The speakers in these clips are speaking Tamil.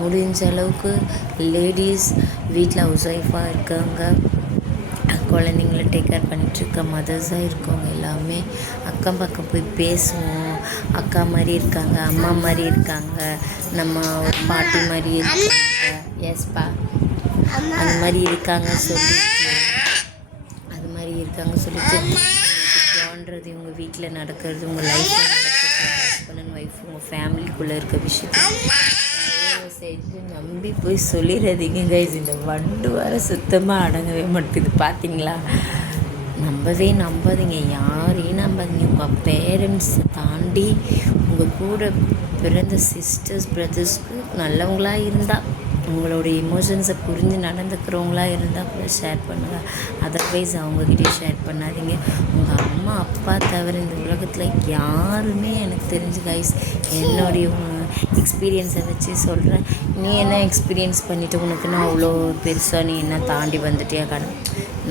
முடிஞ்ச அளவுக்கு லேடீஸ் வீட்டில் ஹவுஸ் ஒய்ஃபாக இருக்காங்க, குழந்தைங்கள டேக் கேர் பண்ணிகிட்ருக்க மதர்ஸாக இருக்கவங்க எல்லாமே அக்கம் பக்கம் போய் பேசுவோம். அக்கா மாதிரி இருக்காங்க, அம்மா மாதிரி இருக்காங்க, நம்ம ஒரு பாட்டி மாதிரி இருக்காங்க, எஸ்பா அந்த மாதிரி இருக்காங்க சொல்லிட்டு தோன்றது உங்கள் வீட்டில் நடக்கிறது, உங்கள் லைஃப்பில் நடக்கிறது, ஹஸ்பண்ட் அண்ட் ஒய்ஃப் உங்கள் ஃபேமிலிக்குள்ளே இருக்க விஷயத்தை செஞ்சு நம்பி போய் சொல்லிடுறதுங்க கைஸ். இந்த வண்டு வர சுத்தமாக அடங்கவே மாட்டேது பார்த்தீங்களா. நம்பாதீங்க, யாரையும் நம்பாதீங்க. உங்கள் பேரண்ட்ஸை தாண்டி உங்கள் கூட பிறந்த சிஸ்டர்ஸ் பிரதர்ஸ்க்கு நல்லவங்களாக இருந்தால், உங்களோட எமோஷன்ஸை புரிஞ்சு நடந்துக்கிறவங்களா இருந்தால் கூட ஷேர் பண்ணுங்கள். அதர்வைஸ் அவங்கக்கிட்டே ஷேர் பண்ணாதீங்க. உங்கள் அம்மா அப்பா தவிர இந்த உலகத்தில் யாருமே எனக்கு தெரிஞ்சு கைஸ், என்னுடைய எக்ஸ்பீரியன்ஸை வச்சு சொல்கிறேன். நீ என்ன எக்ஸ்பீரியன்ஸ் பண்ணிவிட்டு உனக்குன்னா அவ்வளோ பெருசாக நீ என்ன தாண்டி வந்துட்டியா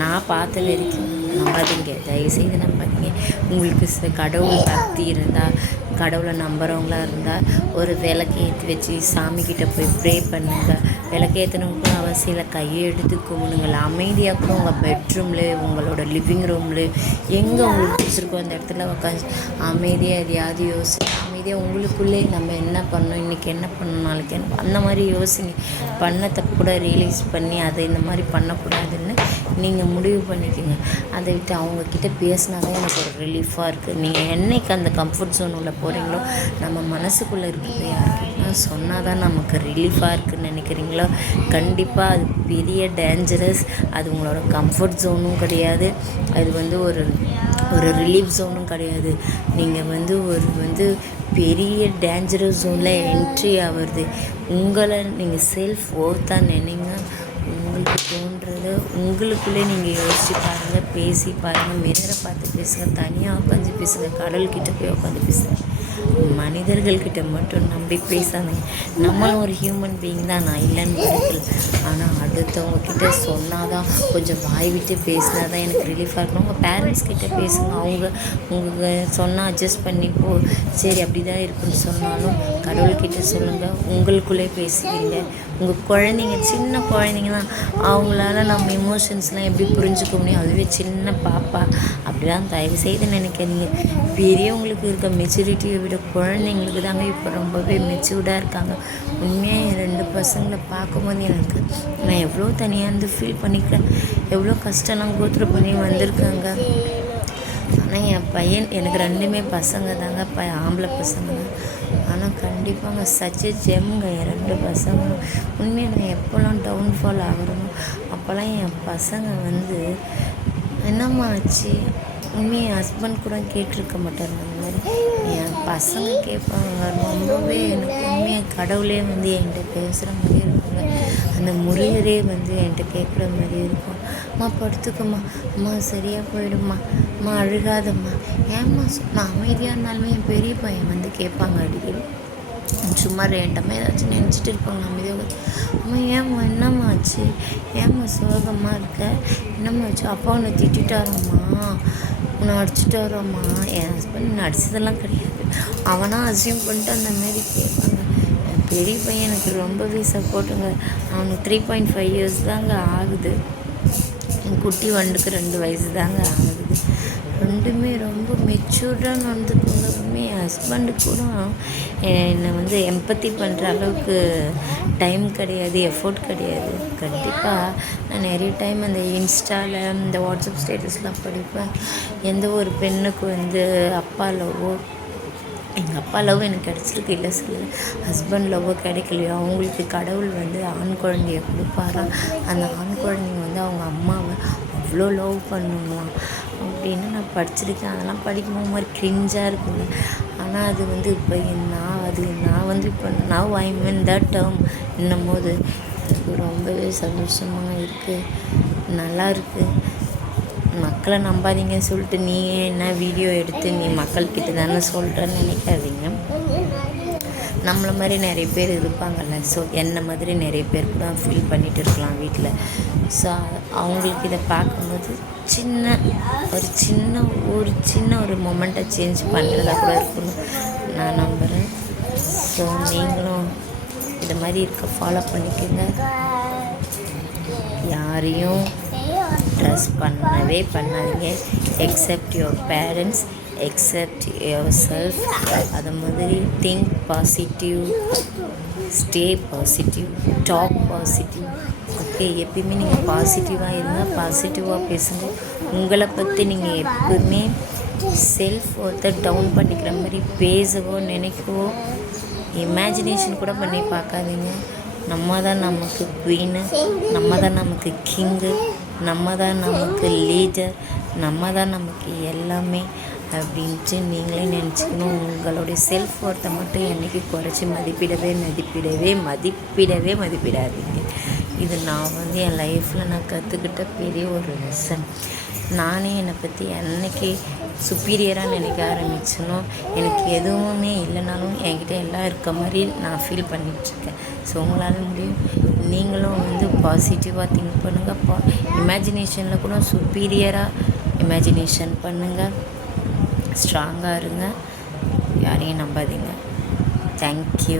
நான் பார்த்த வரைக்கும் நம்பாதீங்க, தயவுசெய்து நம்பாதீங்க. உங்களுக்கு கடவுள் பக்தி இருந்தால், கடவுளை நம்புகிறவங்களா இருந்தால் ஒரு விளக்கு ஏற்றி வச்சு சாமிக்கிட்ட போய் ப்ரே பண்ணுங்கள். விளக்கு ஏற்றணுக்கும் அவசியம் இல்லை, கையை எடுத்து கும்பிடுங்கள். அமைதியாக கூட உங்கள் பெட்ரூமில், உங்களோட லிவிங் ரூமில், எங்கே உங்களுக்கு பிடிச்சிருக்கோ அந்த இடத்துல உட்காந்து அமைதியாக எதையாவது அமைதியாக உங்களுக்குள்ளே நம்ம என்ன பண்ணோம், இன்றைக்கி என்ன பண்ணணும், நாளைக்கு என்ன அந்த மாதிரி யோசிங்க. பண்ண தப்பு கூட ரியலைஸ் பண்ணி அதை இந்த மாதிரி பண்ணக்கூடாதுன்னு நீங்கள் முடிவு பண்ணிக்கோங்க. அதை விட்டு அவங்கக்கிட்ட பேசினா தான் எனக்கு ஒரு ரிலீஃபாக இருக்குது. நீங்கள் என்னைக்கு அந்த கம்ஃபர்ட் ஜோன் உள்ள போகிறீங்களோ, நம்ம மனசுக்குள்ளே இருக்கிறது யாருக்கிட்ட சொன்னால் தான் நமக்கு ரிலீஃபாக இருக்குதுன்னு நினைக்கிறீங்களோ, கண்டிப்பாக அது பெரிய டேஞ்சரஸ். அது உங்களோட கம்ஃபர்ட் ஜோனும் கிடையாது, அது ஒரு ரிலீஃப் ஜோனும் கிடையாது. நீங்கள் ஒரு பெரிய டேஞ்சரஸ் ஜோனில் என்ட்ரி ஆகுறது. உங்களை நீங்கள் செல்ஃப் ஒர்த்தாக நினைங்க. உங்களுக்கு தோன்றது உங்களுக்குள்ளே நீங்கள் யோசிச்சு பாருங்கள், பேசி பாருங்கள், மிரரை பார்த்து பேசுங்க, தனியாக உட்காந்து பேசுங்க, கடவுள்கிட்ட போய் உட்காந்து பேசுங்க. மனிதர்கள்கிட்ட மட்டும் நம்பி பேசாதீங்க. நம்மளும் ஒரு ஹியூமன் பீயிங் தான், நான் இல்லைன்னு படிக்கல. ஆனால் அடுத்தவங்கக்கிட்ட சொன்னால் தான், கொஞ்சம் வாய் விட்டு பேசினா தான் எனக்கு ரிலீஃபாக இருக்கணும். உங்கள் பேரண்ட்ஸ் கிட்டே பேசுங்க. உங்களுக்கு சொன்னால் அட்ஜஸ்ட் பண்ணிப்போ, சரி அப்படி தான் இருக்குன்னு சொன்னாலும் கடவுள்கிட்ட சொல்லுங்கள். உங்களுக்குள்ளே பேசுவீங்க. உங்கள் குழந்தைங்க சின்ன குழந்தைங்க தான், அவங்களால நம்ம எமோஷன்ஸ்லாம் எப்படி புரிஞ்சுக்க முடியும்? அதுவே சின்ன பாப்பா அப்படிலாம் தயவு செய்து நினைக்காதீங்க. பெரியவங்களுக்கு இருக்க மெச்சூரிட்டியை விட குழந்தைங்களுக்கு தாங்க இப்போ ரொம்பவே மெச்சூர்டாக இருக்காங்க. உண்மையாக என் 2 பசங்களை பார்க்கும்போது எனக்கு நான் எவ்வளோ தனியாக இருந்து ஃபீல் பண்ணிக்கிறேன், எவ்வளோ கஷ்டம்லாம் கோத்ரூ பண்ணி வந்திருக்காங்க. ஆனால் என் பையன், எனக்கு 2மே பசங்க தாங்க, ஆம்பளை பசங்க தான். ஆனால் கண்டிப்பாங்க சச்சு ஜெம்முங்க என் 2 பசங்களும். உண்மையாக நான் எப்போல்லாம் டவுன்ஃபால் ஆகிறோமோ அப்போல்லாம் என் பசங்க என்னம்மா ஆச்சு, உண்மையாக என் ஹஸ்பண்ட் கூட கேட்டிருக்க மாட்டாருங்க. அந்த மாதிரி என் பசங்க கேட்பாங்க. ரொம்பவே எனக்கு உண்மையாக கடவுளே என்கிட்ட பேசுகிற மாதிரி இருக்குங்க. அந்த முருகரே என்கிட்ட கேட்குற மாதிரி இருக்கும். அம்மா படுத்துக்கம்மா, அம்மா சரியாக போயிடும்மா, அம்மா அழுகாதம்மா, ஏம்மா நான் அமைதியாக இருந்தாலுமே என் பெரிய பையன் கேட்பாங்க அடிக்கடி. சும்மா ரேண்டமாக ஏதாச்சும் நினச்சிட்டு இருப்பாங்க. அமைதியாக அம்மா ஏம்மா என்னம்மா ஆச்சு, ஏம்மா சோகமாக இருக்க, என்னம்மா ஆச்சு, அப்பா உன்னை திட்டாரம்மா, உன்னை அடிச்சுட்டாரம்மா. என் ஹஸ்பண்ட் அடிச்சதெல்லாம் கிடையாது, அவனாக அசியூம் பண்ணிட்டு அந்த மாரி கேட்பாங்க. என் பெரிய பையன் எனக்கு ரொம்பவே சப்போர்ட்டுங்க. அவனுக்கு 3.5 years தாங்க ஆகுது. என் குட்டி வண்டுக்கு 2 வயசு தாங்க ஆகுது. 2மே ரொம்ப மெச்சூர்டாக நடந்துக்குங்க. என் ஹஸ்பண்டு கூட என்னை எம்பத்தி பண்ணுற அளவுக்கு டைம் கிடையாது, எஃபோர்ட் கிடையாது. கண்டிப்பாக நான் நிறைய டைம் அந்த இன்ஸ்டாவில், இந்த வாட்ஸ்அப் ஸ்டேட்டஸ்லாம் படிப்பேன். எந்த ஒரு பெண்ணுக்கு அப்பா லவ்வோ, எங்கள் அப்பா லவ் எனக்கு கிடச்சிருக்கு இல்லை சொல்லலை, ஹஸ்பண்ட் லவ்வோ கிடைக்கலையோ அவங்களுக்கு கடவுள் ஆண் குழந்தைய கொடுப்பாராம். அந்த ஆண் குழந்தைங்க அவங்க அம்மாவை அவ்வளோ லவ் பண்ணுங்களாம் அப்படின்னு நான் படிச்சிருக்கேன். அதெல்லாம் படிக்கும்போது மாதிரி க்ரிஞ்சாக இருக்குங்க. ஆனால் அது இப்போ நான் இப்போ now I mean that term என்னும்போது எனக்கு ரொம்பவே சந்தோஷமாக இருக்குது, நல்லா இருக்குது. மக்களை நம்பாதீங்கன்னு சொல்லிட்டு நீ என்ன வீடியோ எடுத்து நீ மக்கள்கிட்ட தானே சொல்கிறேன்னு நினைக்காதீங்க. நம்மளை மாதிரி நிறைய பேர் இருப்பாங்கள்ல, ஸோ என்ன மாதிரி நிறைய பேர் கூட ஃபீல் பண்ணிகிட்டு இருக்கலாம் வீட்டில். ஸோ அவங்களுக்கு இதை பார்க்கும்போது சின்ன ஒரு மொமெண்ட்டை சேஞ்ச் பண்ணுறதா கூட இருக்கணும் நான் நம்புகிறேன். ஸோ நீங்களும் இது மாதிரி இருக்க ஃபாலோ பண்ணிக்கோங்க. யாரையும் ட்ரஸ்ட் பண்ணவே பண்ணாதீங்க. Except your parents, except yourself. அது மாதிரி think positive, stay positive, talk positive. Okay, எப்பயுமே நீங்கள் பாசிட்டிவாக இருந்தால் பாசிட்டிவாக பேசுங்க. உங்களை பற்றி நீங்கள் எப்பவுமே செல்ஃப் ஒர்த்தை டவுன் பண்ணிக்கிற மாதிரி பேசவோ நினைக்கவோ இமேஜினேஷன் கூட பண்ணி பார்க்காதீங்க. நம்ம தான் நமக்கு குவீனு, நம்ம தான் நமக்கு கிங்கு, நம்ம தான் நமக்கு லீடர், நம்ம தான் நமக்கு எல்லாமே அப்படின்ட்டு நீங்களே நினச்சிக்கணும். உங்களுடைய செல்ஃப் ஒர்த்தை மட்டும் என்றைக்கு குறைச்சி மதிப்பிடாதீங்க. இது நான் என் லைஃப்பில் நான் கற்றுக்கிட்ட பெரிய ஒரு லெசன். நானே என்னை பற்றி என்னைக்கு சுப்பீரியராக நினைக்க ஆரம்பிச்சனோ, எனக்கு எதுவுமே இல்லைனாலும் என்கிட்ட எல்லாம் இருக்க மாதிரி நான் ஃபீல் பண்ணிகிட்ருக்கேன். ஸோ உங்களால் முடியும். நீங்களும் பாசிட்டிவாக திங்க் பண்ணுங்கள். இமேஜினேஷனில் கூட சுப்பீரியராக இமேஜினேஷன் பண்ணுங்கள். ஸ்ட்ராங்காக இருங்க. யாரையும் நம்பாதீங்க. தேங்க்யூ.